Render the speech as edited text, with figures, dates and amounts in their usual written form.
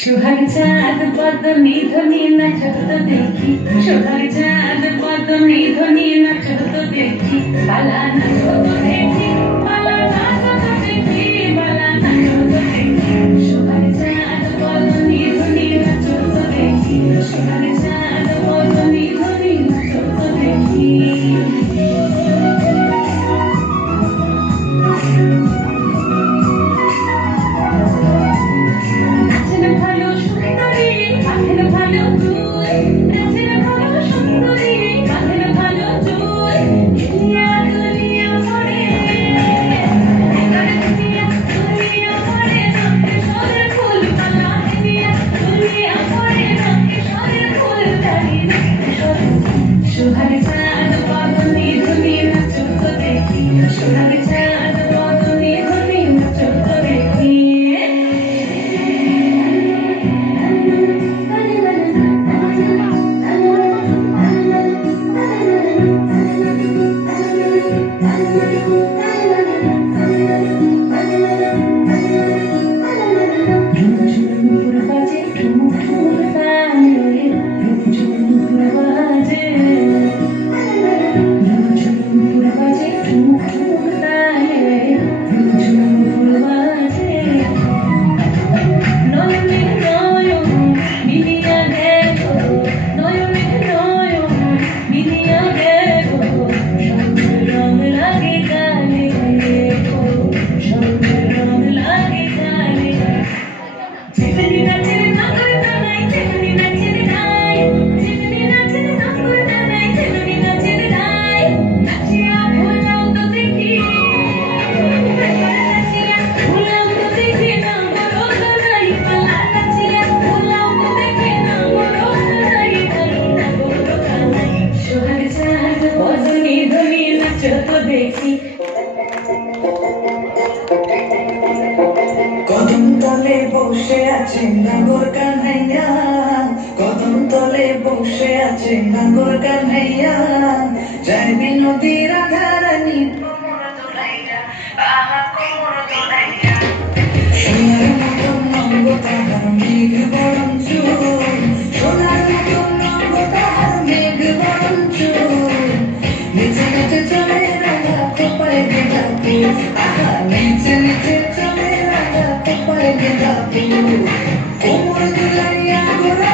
সোহাগ চাঁদ বদনি ধ্বনি নাচত দেখি, সোহাগ চাঁদ বদনি ধ্বনি নাচত দেখি, বালা নাচত দেখি, বালা নাচত দেখি, বালা নাচত দেখি। সোহাগ চাঁদ বদনি ধ্বনি নাচত দেখি, সোহাগ চাঁদ বদনি ধ্বনি নাচত দেখি। নাচেন ভালো সুন্দরী, গাথেন ভালো তুই, নাচেন ভালো সুন্দরী, গাথেন ভালো তুই। দুনিয়া দুনিয়া ভরে, এবারে দুনিয়া দুনিয়া ভরে, রঙে সরে ফুল মালা দুনিয়া দুনিয়া ভরে, রঙে সরে ফুল দাড়ি রঙে সরে। সোহাগ চাঁদ বদনি ধ্বনি নাচত দেখি, সোহাগ চাঁদ বদনি ধ্বনি নাচত দেখি। ঝুমঝুমুর বাজে ঠুমঠুম তালে, ঝুমঝুমুর বাজে, ঝুমঝুমুর বাজে ঠুমঠুম তালে, ঝুমঝুমুর বাজে। নয়নে নয়ন মিলিয়া দেখো, নয়নে নয়ন মিলিয়া দেখো, সঙ্গে রং লাগে গালে গো, সঙ্গে রং লাগে গালে। যেখানে নাচের নাগর দানাই, যেখানে নাচের নাই, যেখানে নাচের নাগর দানাই, যেখানে নাচের নাই। নাচিয়া ভোলাও তো দেখি, নাচিয়া ভোলাও তো দেখি, নাগর দানাই পালা। নাচিয়া ভোলাও তো দেখি, নাগর দানাই পালা, নাগর দানাই। সোহাগ চাঁদ বদনি ধ্বনি নাচত দেখি। কদম তলে বসে আছে নাগর কান্হাইয়া, কদম তলে বসে আছে নাগর কান্হাইয়া। যায় বিনোদী রাধারানী কোমর দোলাইয়া, আহা কোমর দোলাইয়া। সোনার মতন অঙ্গ তাহার মেঘ বরণ চুল, সোনার মতন অঙ্গ তাহার মেঘ বরণ চুল। নিচে নিচে চলে রাধা খোপায় গেঁদা ফুল, আহা নিচে নিচে চলে রাধা খোপায় গেঁদা ফুল। কোমর দুলাইয়া গোরা